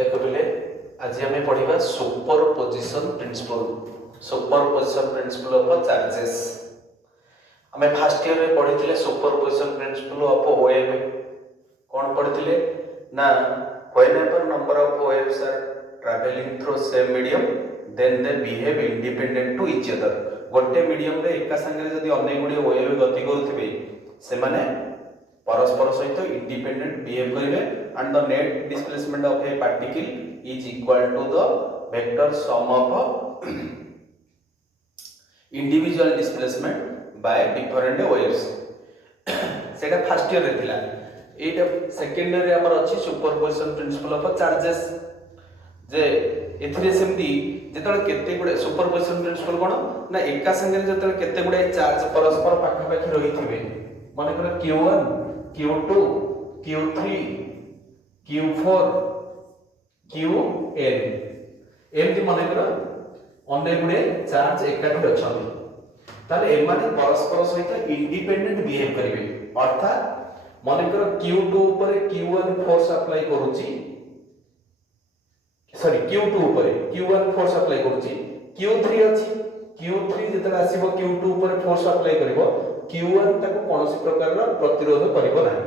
देखो पिले आज आम पढ़ा superposition principle superposition principle of charges. आम फास्ट ईयर में पढ़ी सुपरपोजिशन प्रिंसिपल ऑफ वेव कौन पढ़ी ना whenever number of waves are travelling through same medium then they behave independent to each other. गोटे मीडियम रे एका संगे जदि अनेक गुड़िए वेव गति करुथिबे सेमाने परस्पर सहित इंडिपेंडेंट बिहेव करेंगे and the net displacement of a particle is equal to the vector sum of individual displacement by different waves. सेटा फर्स्ट ईयर रे थिला। एटा सेकंड ईयर रे हमर अछि सुपरपोजिशन प्रिंसिपल ऑफ चार्जेस जे एथिरे सेमती जेतले केते गुडे सुपरपोजिशन प्रिंसिपल कोन ना एका संगे जेतले केते गुडे चार्ज परस्पर पाखा पाखी रहिथिबे माने कर Q1 Q2 Q3 Q4 Qn एमती मन कर अनेक गुड़े चार्ज एकाठी अच्छा ताले एमाने परस्पर सहित इंडिपेंडेंट बिहेव करेंगे। अर्थात मन कर Q2 ऊपर Q1 फोर्स अप्लाई करूची सॉरी Q2 ऊपर Q1 फोर्स अप्लाई करूची Q3 अछि Q3 जेतले आसीबो Q2 ऊपर फोर्स अप्लाई करिवो Q1 ताको कोनोसी प्रकार रा प्रतिरोध करिवो नाही।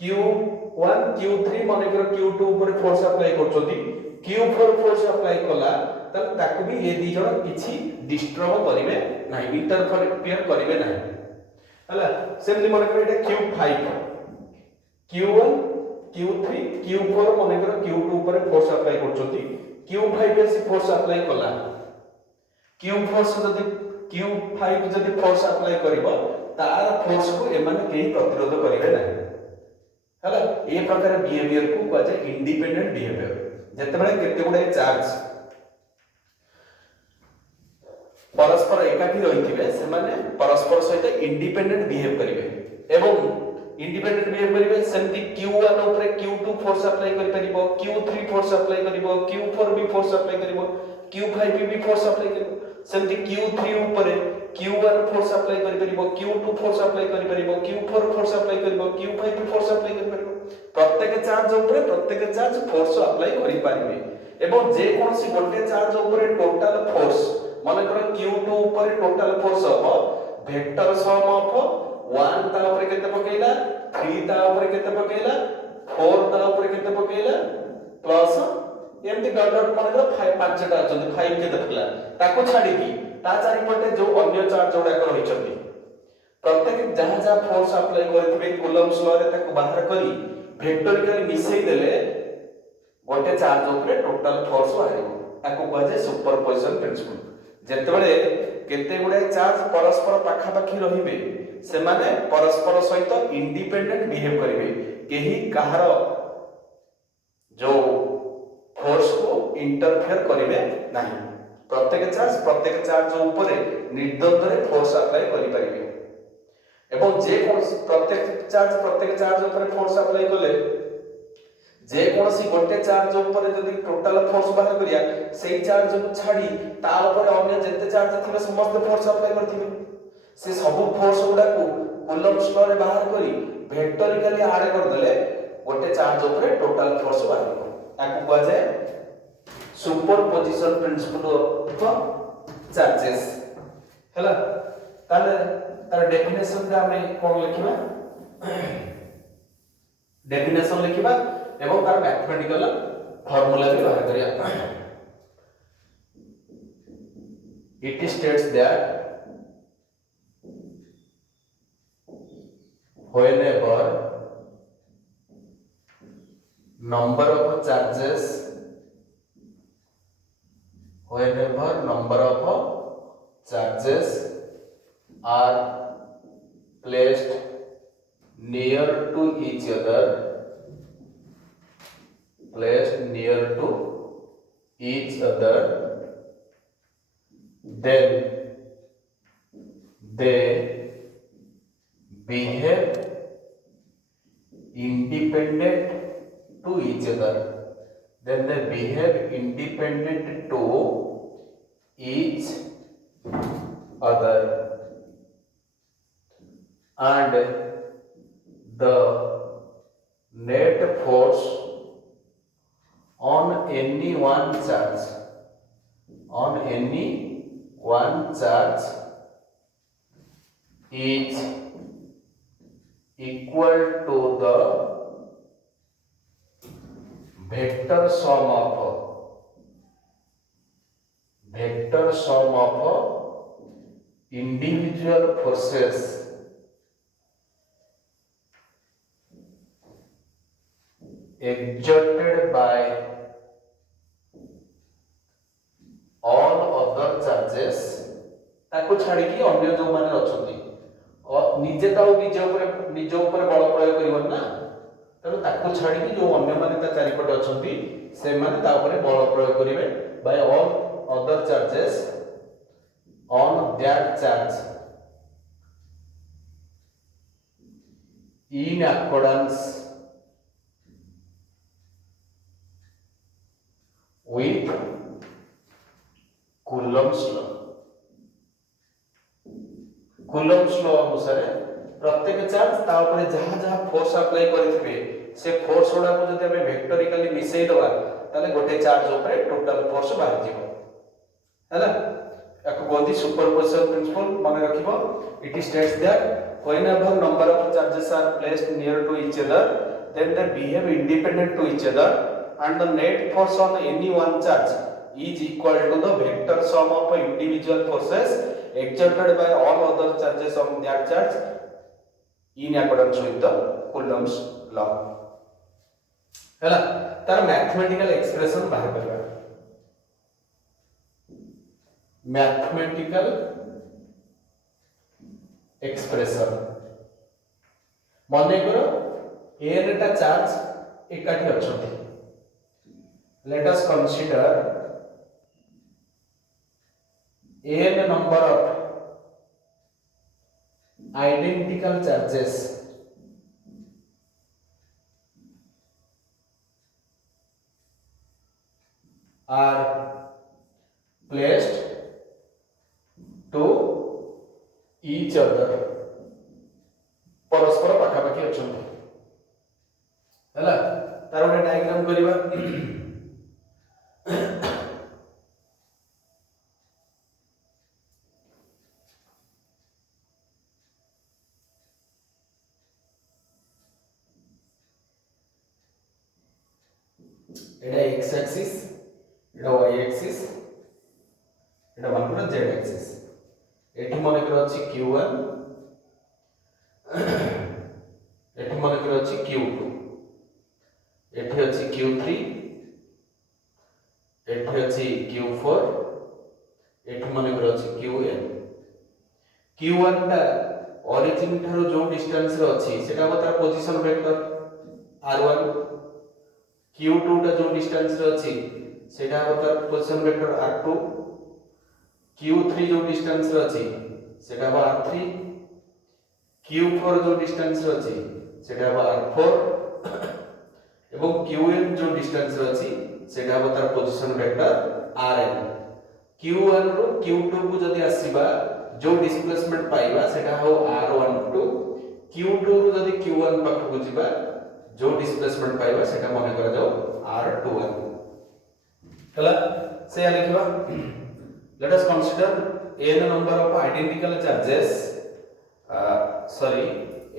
Q1 Q3 माने कर Q2 ऊपर फोर्स अप्लाई करछोती Q4 फोर्स अप्लाई कला तब ताको भी ये दी जण किछि डिस्टर्ब करिवे नाही इंटरफेयर करिवे नाही हला। सेमली माने कर एटा Q5 Q1 Q3 Q4 माने कर Q2 ऊपर फोर्स अप्लाई करछोती Q5 एसी फोर्स अप्लाई कला Q4 जदि Q5 जदि फोर्स अप्लाई करिवो तार फोर्स को एमाने केही प्रतिरोध करिवे नाही हला। ए प्रकार बिहेवियर को कह जाय इंडिपेंडेंट बिहेवियर। जेतेबेले केते गुडे चार्ज परस्पर एकाठी रहिथिबे सेमाने परस्पर सहित इंडिपेंडेंट बिहेव करिवे एवं इंडिपेंडेंट बिहेव करिवे सेमति Q1 ऊपर Q2 फोर्स अप्लाई करि परिबो Q3 फोर्स अप्लाई करिबो Q4 भी फोर्स अप्लाई करिबो Q5 भी फोर्स अप्लाई करिबो सेमति Q3 ऊपर Q1 फोर्स अप्लाई करि परिबो Q2 फोर्स अप्लाई करि परिबो Q4 फोर्स अप्लाई करिबो Q5 भी फोर्स अप्लाई करि परिबो। प्रत्येक चार्ज ऊपर प्रत्येक चार्ज फोर्स अप्लाई करि परिबे एवं जे कोनसी गोटे चार्ज ऊपर टोटल फोर्स माने कर Q2 ऊपर टोटल फोर्स हो वेक्टर सम ऑफ 1 ता ऊपर केते पकेइला 3 ता ऊपर केते पकेइला 4 ता ऊपर केते पकेइला प्लस एमती डॉट डॉट माने कर 5 पांचटा अछन 5 केते पकेइला ताको छाडी की ता चारि पटे जो अन्य चार्ज जोडा कर होइछथि प्रत्येक जहां जहां फोर्स अप्लाई करथिबे कूलम्ब्स लॉ रे ताको बाहर करी वेक्टोरिकली मिसई देले गोटे चार्ज ऊपर टोटल फोर्स बाहरिबो ताको कह जे सुपरपोजिशन प्रिंसिपल। जेतेबेले केते गुडे चार्ज परस्पर पाखा पाखी रहिबे सेमाने परस्पर सहित इंडिपेंडेंट बिहेव करिवे केही कहार जो फोर्स को इंटरफेयर करिवे नाही। प्रत्येक चार्ज ऊपर निर्द्वंद रे फोर्स अप्लाई करि परिबे एवं जे कोनसी प्रत्येक चार्ज ऊपर फोर्स अप्लाई कले जे कोनसी गोटे चार्ज ऊपर जदि टोटल फोर्स बाहर करिया सेही चार्ज को छाडी ता ऊपर अन्य जते चार्ज थिबे समस्त फोर्स अप्लाई करथिबे से सब फोर्स गुडा को कूलम्ब्स लॉ रे बाहर करी वेक्टोरिकली ऐड कर देले गोटे चार्ज ऊपर टोटल फोर्स बाहर हो ताको कह जाय सुपरपोजिशन प्रिंसिपल ऑफ चार्जेस हैला। ताले तार डेफिनेशन का हमें कोन लिखिबा डेफिनेशन लिखिबा एवं तार मैथमेटिकल फार्मूला भी बाहर करिया। It states that whenever number of charges are placed near to each other then they behave independent to each other and the net force on any one charge, on any one charge is equal to the vector sum of individual forces exerted by all other charges ताको छाड़ी की अन्य जो माने अछंती और निजे ताऊ निज ऊपर बल प्रयोग करिवन ना तेणु ताको छाड़ी की जो अन्य माने ता चारिपट अछंती से माने ता ऊपर बल प्रयोग करिवे by all other charges on that charge in accordance with Coulomb's law. Coulomb's law अनुसार प्रत्येक चार्ज ता ऊपर जहां जहां फोर्स अप्लाई करथिबे से फोर्स ओडा को जदि हमें वेक्टोरिकली मिसई दवा ताले गोटे चार्ज ऊपर टोटल फोर्स बाहर जीवो हैला एको गोदी सुपरपोजिशन प्रिंसिपल माने रखिबो it states that whenever number of charges are placed near to each other then they behave independent to each other and the net force on any one charge is equal to the vector sum of individual forces exerted by all other charges on that charge in accordance with the Coulomb's law हैला तार mathematical expression बाहर करबा mathematical expression माने करो n टा charge एकाठी अछंती let us consider n number of identical charges are placed to each other परस्पर पाखापाखि अछंती हैला तार ଗୋଟେ डायग्राम करिबा एटा x एक्सिस एटा y एक्सिस एटा मानकर z एक्सिस एठी मने कर अछि q1 एठी मने कर अछि q2 एठी अछि q3 एठी अछि q4 एठी मने कर अछि qn q1 टा ओरिजिन थारो जो डिस्टेंस रे अछि सेटा तार पोजीशन वेक्टर r1 q2 टा जो डिस्टेंस रे अछि सेटा तार पोजीशन वेक्टर r2 q3 जो डिस्टेंस रे अछि सेटा r3 q4 जो डिस्टेंस रे अछि सेटा r4 एवं qn जो डिस्टेंस रे अछि सेटा तार पोजीशन वेक्टर rn q1 रो q2 को जदि आसीबा जो डिस्प्लेसमेंट पाइबा सेटा हो r12 q2 रो जदि q1 पाख को जिबा जो डिस्प्लेसमेंट पाइबा सेटा माने करा जाओ r21 हला से लिखबा let us consider n number of identical charges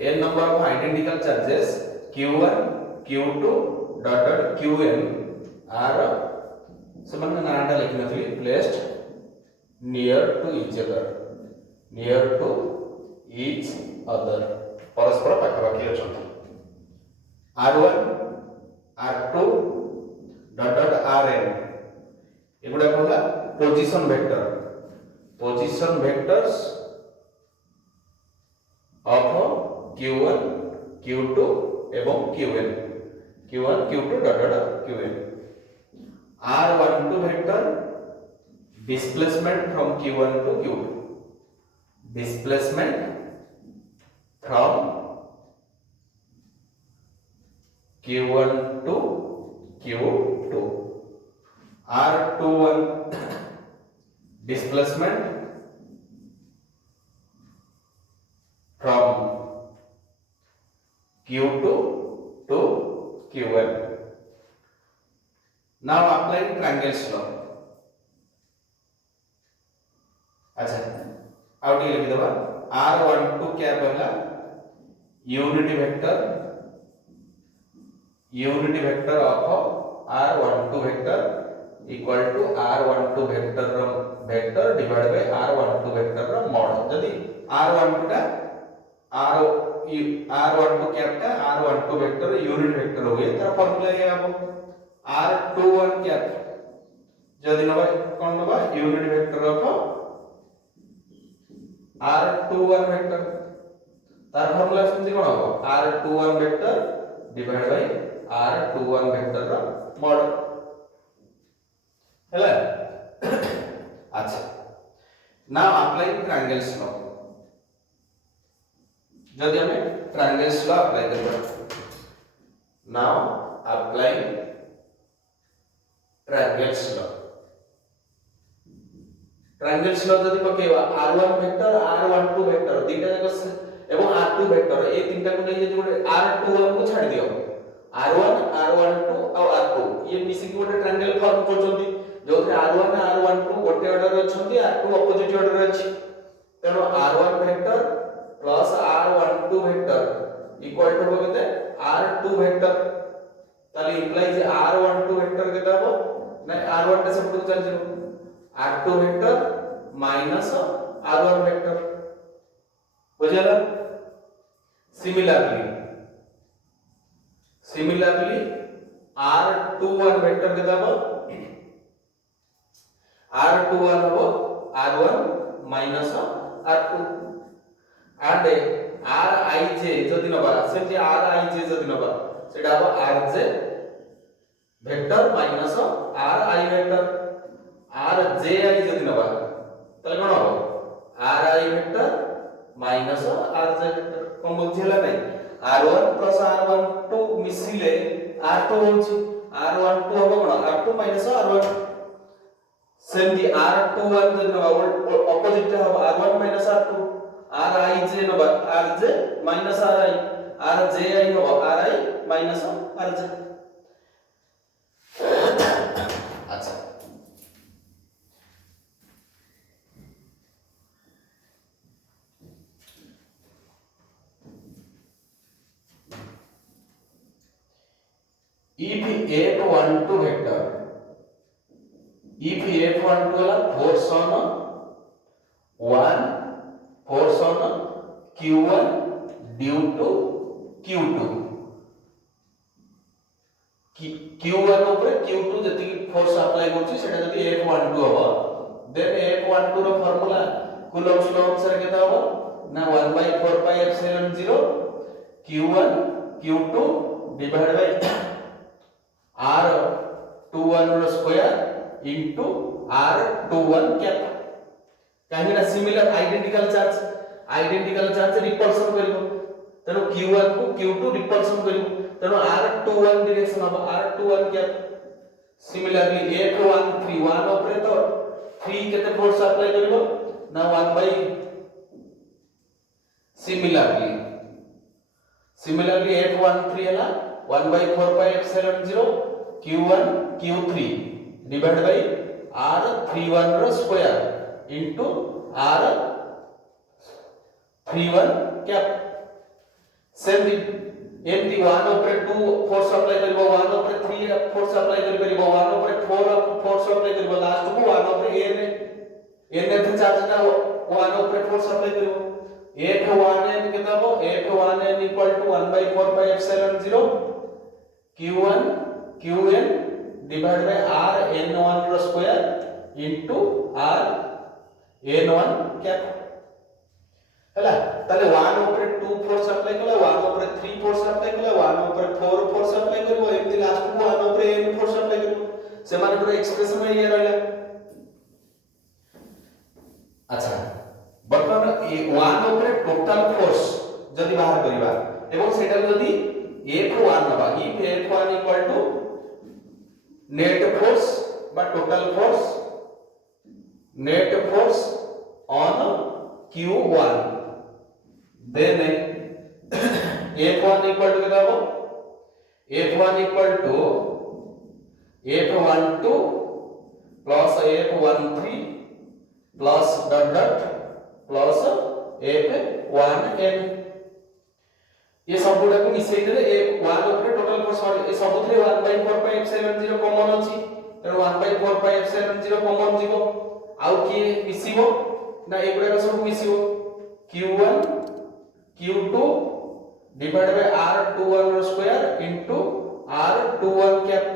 n number of identical charges q1 q2 qn are समान नाटा लिखनथि placed near to each other परस्पर पाखापाखि अछंती r1 r2 rn एगुडा कहला position vectors of q1 q2 एवं qn q1 q2 qn r12 vector displacement from q1 to q2 displacement from q1 to q2 r21 displacement from q2 to q1 triangles law अच्छा आउ टी लिखि दबा r12 क्या कहला unit vector of r12 vector equal to r12 vector divide by r12 vector रो mod जदी r12 टा r12 कैप टा r12 वेक्टर यूनिट वेक्टर होए तार फार्मूला ये आबो r21 कैप जदी नबा कोन नबा unit vector of r21 vector तार फार्मूला सेमति कोन हो r21 vector divide by r21 vector रो मॉड हैला अच्छा नाउ अप्लाई ट्रायंगल्स लॉ जदी हमें ट्रायंगल्स लॉ अप्लाई करबा now apply triangles law triangles law जदी पकेवा r1 वेक्टर r12 वेक्टर दीटा जाक एवं r2 वेक्टर ए तीनटा को नै जदी गोटे r21 को छाड़ दियो r1 r12 और r2 ये मिसी की गोटे ट्रायंगल फॉर्म करछंती जो r1 r12 गोटे ऑर्डर अछंती r2 अपोजिट ऑर्डर अछि तेनो r1 vector plus r12 vector equal to केते r2 वेक्टर ताले इंप्लाइज r12 वेक्टर केते हबो नै r1 टा सब चल जिवो r2 vector minus r1 vector बुझला सिमिलरली r21 वेक्टर केते हबो r21 हबो r1 minus r2 and rij जदी नबा सेमति rij जदी नबा सेटा हबो rj vector minus ri vector rji जदी नबा तले कोन हबो ri vector minus rj vector कोन बुझिला नै r1 प्लस r12 मिसिले r2 होछि r12 हबो कोन r2 माइनस r1 सेमति r21 जदी नबा ऑपोजिट हबो r1 माइनस r2 rij नबा rj माइनस ri rji हबो ri माइनस rj अच्छा if f12 vector if f12 वाला force on 1 force on q1 due to q2 q1 ऊपर q2 जति force apply करछि सेटा जति f12 हबो देन f12 रो फार्मूला कूलम्ब्स लॉ अनुसार केता हबो ना 1/4 pi epsilon 0 q1 q2 divide by r21 रो स्क्वायर इनटू r21 कैप काहे ना सिमिलर आइडेंटिकल चार्ज रिपल्सन करिवो तनो q1 को q2 रिपल्सन करिवो तनो r21 डायरेक्शन अब r21 cap similarly f13 1 operator 3 केते फोर्स अप्लाई करिवो ना 1 बाय सिमिलरली f13 हला 1/4 pi epsilon 0 q1 q3 divide by r31 रो square into r31 cap same एमटी 1 ऊपर 2 फोर्स अप्लाई करिवो 1 ऊपर 3 फोर्स अप्लाई करिवो 1 ऊपर 4 फोर्स अप्लाई करिवो लास्ट को 1 ऊपर n थे चार्ज ना 1 ऊपर फोर्स अप्लाई करिवो f1n केता हो f1n equal to 1/4 pi epsilon 0 q1 qn divide by rn1 रो स्क्वायर इनटू rn1 कैप हला ताले 1 ऊपर 2 फोर्स अप्लाई कला 1 ऊपर 3 फोर्स अप्लाई कला 1 ऊपर 4 फोर्स अप्लाई करबो एमती लास्ट को 1 ऊपर n फोर्स अप्लाई करबो से माने पूरा एक्सप्रेशन में ये रहला अच्छा बर्तमान ए 1 ऊपर टोटल फोर्स जदी बाहर करिबा एवं सेटा जदी f1 नबा if f1 equal to net force बा total force on q1 then f1 equal to कितना हो f1 equal to f12 plus F13 plus dot dot plus F1n ये सब गुडा को मिसई देले F1 ऊपर टोटल फोर्स ए सब थरे 1/4 पाई एप्सिलॉन 0 कॉमन अछि तेनो 1/4 पाई एप्सिलॉन 0 कॉमन जीवो आउ किए मिसिबो ना एगुडा सब मिसिबो q1 q2 divided by r21 square into r21 cap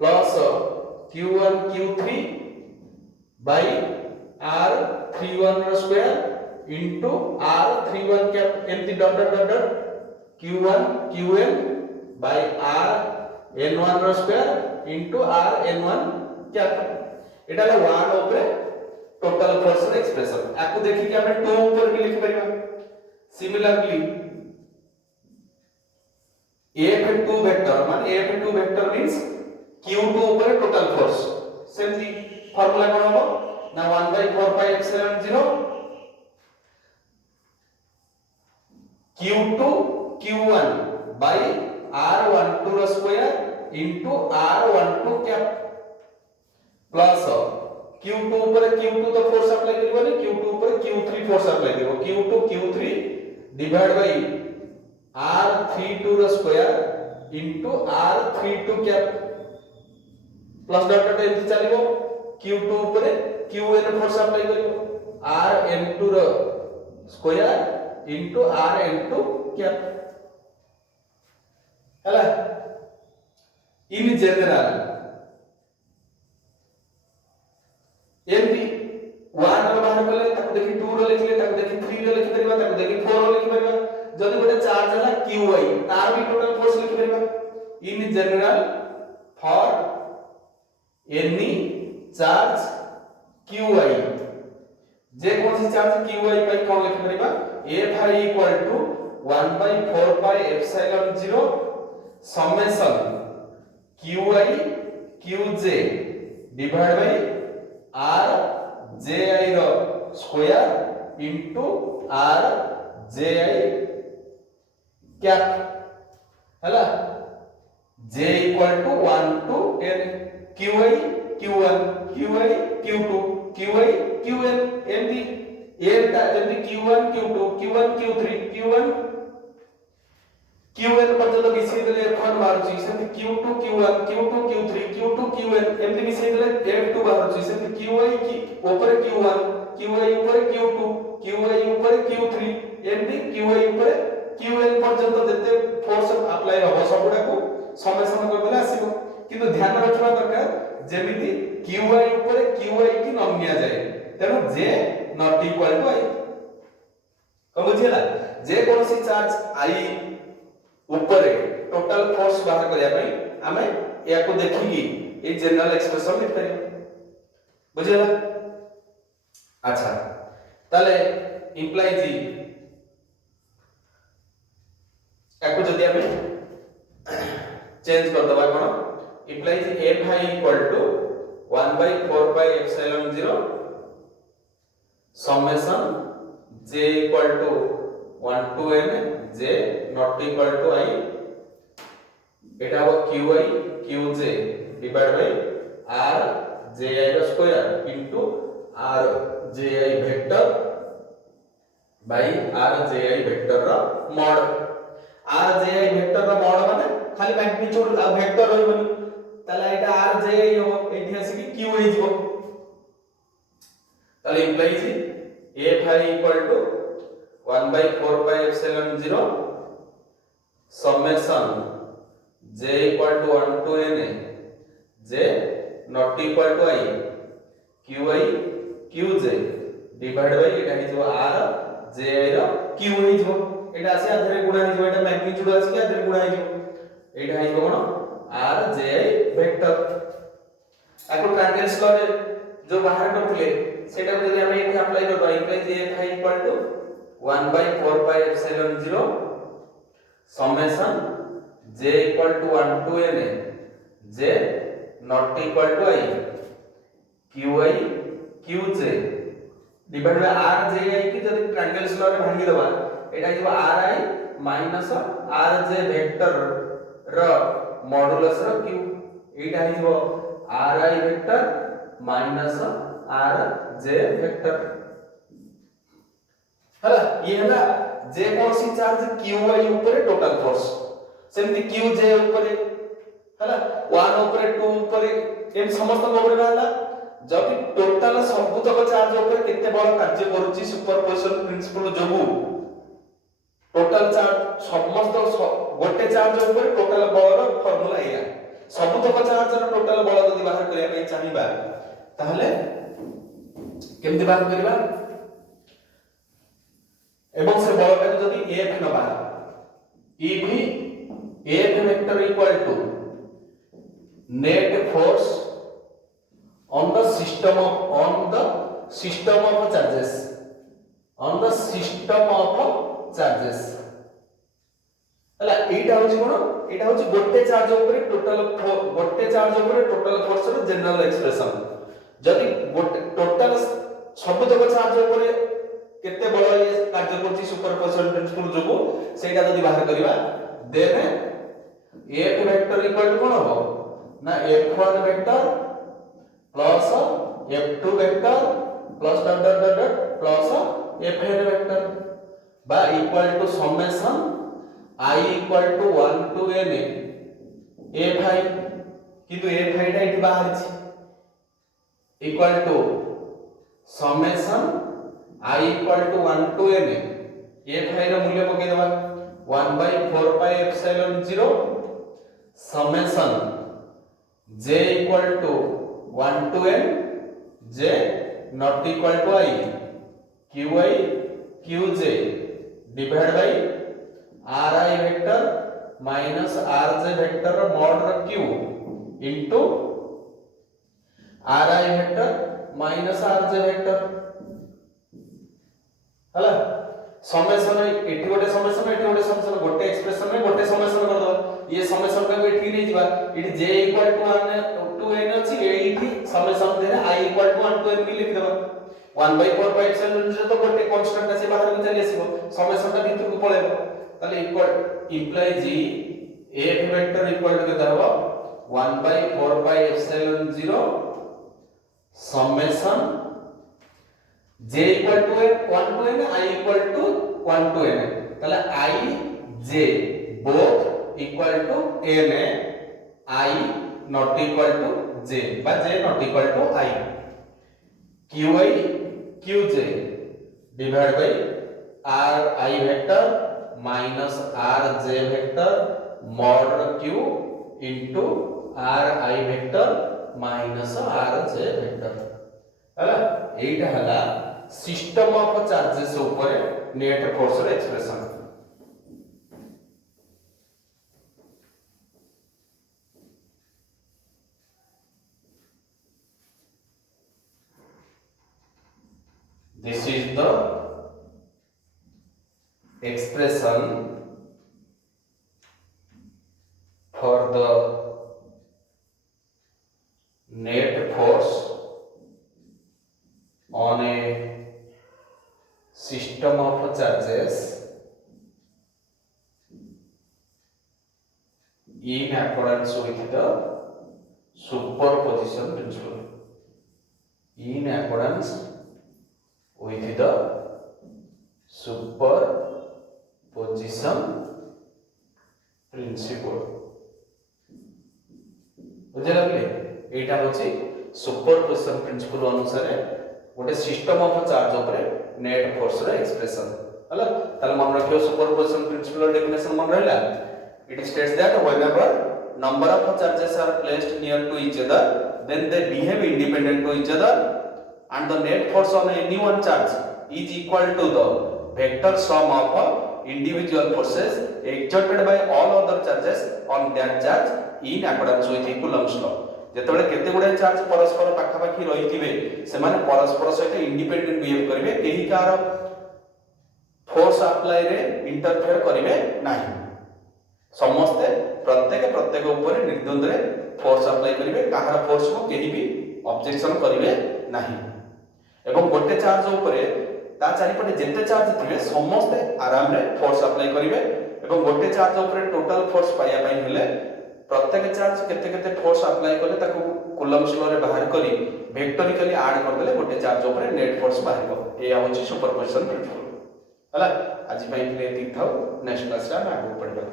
plus q1 q3 by r31 square into r31 cap एमती dot dot dot dot q1 qn by rn1 square into rn1 cap एटा ला 1 ऊपर total force र expression आपको देखि कि हमने 2 ऊपर भी लिख परिबा similarly F2 vector माने F2 वेक्टर मींस q2 ऊपर टोटल फोर्स सेमती फार्मूला कोन हो ना 1/4 pi epsilon 0 q2 q1 by r12 square into r12 cap plus q2 ऊपर q2 तो फोर्स अप्लाई करिवो ने q2 ऊपर q3 फोर्स अप्लाई करिवो q2 q3 divide by r32 ର square into r32 cap plus dot dot एंती चलिबो q2 ऊपर qn force apply करिवो rn2 ର स्क्वायर into rn2 कैप हला इन जनरल एमती 1 रो बाहर गले ताको देखि 2 रो लिखले ताको देखि 3 रो लिखि परिबा ताको देखि 4 रो लिखि परिबा जदी गोटे चार्ज हला qi तार भी टोटल फोर्स लिखि परिबा in general for any charge qi जे कौन सी चार्ज qi पर कौन लिखि परिबा Fi equal to 1/4 pi epsilon 0 summation qi qj divided by r ji ର square into r ji cap ହେଲା j equal to 1 to n qi q1 qi q2 qi qn एमती n ता जल्दी q1 q2 q1 q3 q1 qn पर्यंत मिसई देले f1 मारुची सेमती q2 q1 q2 q3 q2 qn एमती मिसई देले f2 मारुची सेमती qi की ऊपर q1 qi ऊपर q2 qi ऊपर q3 एमती qi ऊपर qn पर्यंत जते फोर्स अप्लाई हो सबडा को समेशन कर देले आसीबो किंतु ध्यान रखिबा दरकार जेमिति qi ऊपर qi की न निया जाए तेनु j not equal to i कम बुझिला जे कोन सी चार्ज i ऊपर टोटल फोर्स बाहर करिया पई हमें या को देखिकी ए जनरल एक्सप्रेशन लिख परियो बुझिला अच्छा ताले इंप्लाई जी याको जदी हमें चेंज कर दबा कोन इंप्लाई जी f i equal to 1/4 pi epsilon 0 summation j equal to 1 to n j not equal to i eta हो qi qj divided by r ji रो स्क्वायर into r ji vector by r ji vector रो mod r ji vector रो mod माने खाली magnitude आ vector रहबनी ताला एटा r ji हो एठी आसी कि q हे जीवो ताले implies f equal to 1/4 pi epsilon 0 summation j equal to 1 to n j not equal to i qi qj divided by एटा हे जो r ji रो q हे जो एटा आसी आधरे गुणा हे जो एटा मैग्नीट्यूड आसी के आधरे गुणा हे जो एटा हे जो कोन r ji वेक्टर आको ट्रांगल्स लॉ जो बाहर करथिले सेटा को यदि हम एठी अप्लाई करबा इंप्लाई जे f equal to 1/4 pi epsilon 0 summation j equal to 1 to n j not equal to i qi qj divided by r ji की जदी ट्रायंगल्स लॉ रे भांगी दबा एटा जो ri माइनस rj वेक्टर र मॉडुलस र q एटा हे जो are I vector minus R J vector हला ये हला जे कौन सी चार्ज क्यू आई ऊपर टोटल फोर्स सेमती क्यू जे ऊपर हला 1 ऊपर 2 ऊपर एम समस्त ऊपर रहला जब टोटल सबुतक चार्ज ऊपर केते बड़ कार्य करूची सुपरपोजिशन प्रिंसिपल जोगु टोटल चार्ज समस्त गोटे चार्ज ऊपर टोटल बलर फार्मूला एया सबुतक चार्ज रो टोटल बल जदी बाहर करिया पे चाहिबा ताहले केमति बाहर करिबा एवं से बलटा को जदी एफ नबा if F vector equal to net force on the system of charges हला एटा होची कोन एटा होची गोटे चार्ज ऊपर टोटल फोर्स रो जनरल एक्सप्रेशन जदी गोटे टोटल सबुतक चार्ज ऊपर केते बल ये कार्य करची सुपरपोजिशन प्रिंसिपल जोगु सेटा जदी बाहर करिवा then F vector equal to कोन हो ना F1 vector plus F2 vector plus dot dot dot dot plus Fn vector बा equal to summation I equal to 1 to n Fi किंतु Fi टा इति बाहर छी equal to summation I equal to 1 to n Fi रो मूल्य पके देबा 1/4 pi epsilon 0 summation j equal to 1 to n j not equal to I qi qj divided by ri vector minus rj vector mod q into ri vector minus rj vector हला summation एठी गोटे summation गोटे expression में गोटे summation कर दो ये summation का एठी नहीं जीवा एठी j equal to 1 to n अछि एठी समेशन देने I equal to 1 to n भी लिख देबा 1/4 पाई एप्सिलॉन जो तो गोटे कांस्टेंट अछि बाहर में चली आसीबो समेशन ता भीतर को पळेबो ताले equal imply g f vector equal to केता हबो 1/4 pi epsilon 0 summation j equal to 1 to n I equal to 1 to n ताले I j both equal to n I not equal to j बा j not equal to I qi qj divided by ri vector minus rj vector mod q into ri vector minus rj vector हला एटा हला system of charges ऊपर net force रो expression This is the expression for the net force on a system of charges in accordance with the superposition principle. In accordance with the superposition principle बुझे लगले एटा होची superposition principle अनुसार गोटे system of charge ऊपर net force रो expression हला ताले मन रखियो सुपरपोजिशन प्रिंसिपल डेफिनेशन मन रहला it states that whenever number of charges are placed near to each other then they behave independent to each other and the net force on any one charge is equal to the vector sum of individual forces exerted by all other charges on that charge in accordance with Coulomb's law जेतबेले केते गुडे charge परस्पर पाखा पाखी रहिथिबे से माने परस्पर सहित independent behave करिवे केही कार फोर्स अप्लाई रे इंटरफेयर करिवे नाही समस्त प्रत्येक ऊपर निर्द्वंद रे फोर्स अप्लाई करिवे काहार फोर्स को केही भी ऑब्जेक्शन करिवे नाही एवं गोटे चार्ज ऊपर ता चारिपटे जेते चार्ज थिबे समस्त आराम रे फोर्स अप्लाई करिवे एवं गोटे चार्ज ऊपर टोटल फोर्स पाया पई हेले प्रत्येक चार्ज केते केते फोर्स अप्लाई कले ताको कूलम्ब्स लॉ रे बाहर करी वेक्टोरिकली ऐड कर देले गोटे चार्ज ऊपर नेट फोर्स बाहरिबो ए होची सुपरपोजिशन प्रिंसिपल हला आज पई एतिक थाउ नेक्स्ट क्लास रे हम आगु पढिबा।